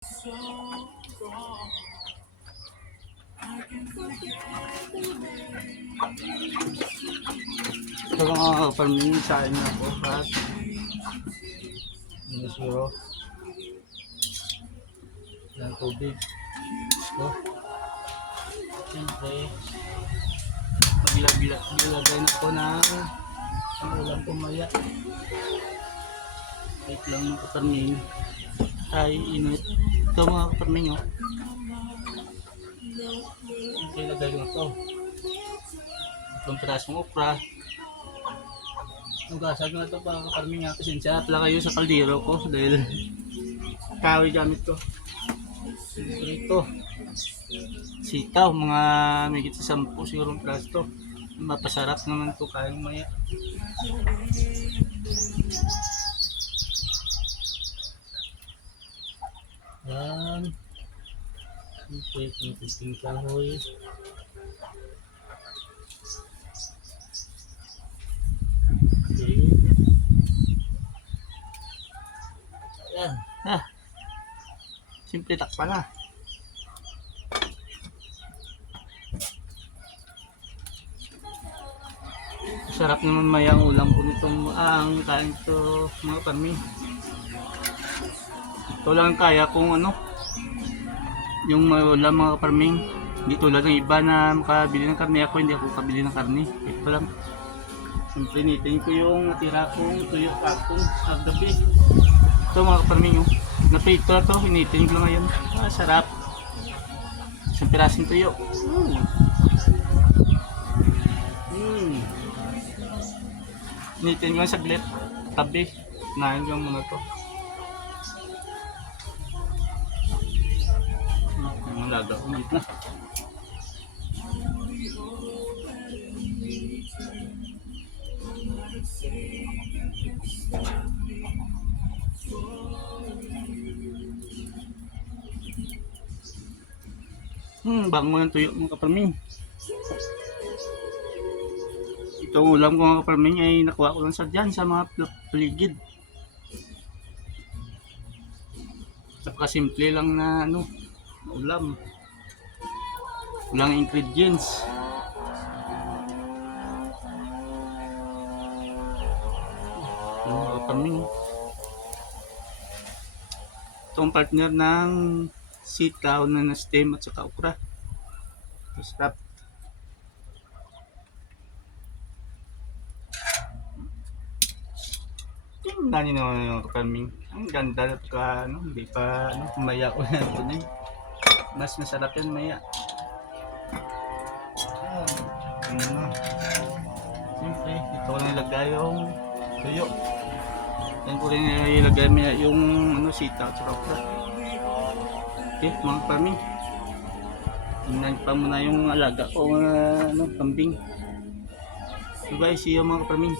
Ito mga farming sa inyo po at zero ng tubig. Ito siyempre maglagay na po ng ulam pumaya. Wait lang mga farming ay init. Ito mga farming siyempre lagay ko na ito itong pirasong okra. Nugasan ko na ito mga farming pasensya pala kayo sa kaldero ko dahil kahoy gamit ko. Siyempre ito sitaw, mga megit sa 10 siguro ang plasto. Mapasarap naman ito kain maya. Yan. Siyempre itong kunting kahoy. Okay. Ayan. Siyempre takpa na. Sarap naman maya ang ulam po nitong ang kain ito mga farming. Ito lang kaya kung yung ulam mga farming. Hindi tulad ng iba na makabili ng karne. Ako hindi ako kabili ng karne. Ito lang. Siyempre nitin ko yung natira kong tuyo kapon sa gabi. Ito mga farming naprito na ito. Hinitin ko lang ngayon. Sarap. Isang pirasong tuyo. Nitin ko lang saglit, tabi, nahin ko muna ito. Malaga, umit na. Bango ng tuyo mga kaparming. Itong ulam ko mga kaparming ay nakuha ko lang sa dyan sa mga paligid. Napakasimple lang na ulam. Walang ingredients. Mga kaparming. Itong partner ng sitaw na stem at saka okra. Stop. Tingnan nyo naman yung kaparming. Ang ganda at hindi pa maya ko na ito na mas masarap yan maya. Siyempre, ito ko lang ilagay yung tuyo. Yan ko rin ilagay maya yung sitaw at saka okra. Okay, mga kaparming. Tingnan pa muna yung alaga o kambing. Bye, see you mga kaparming.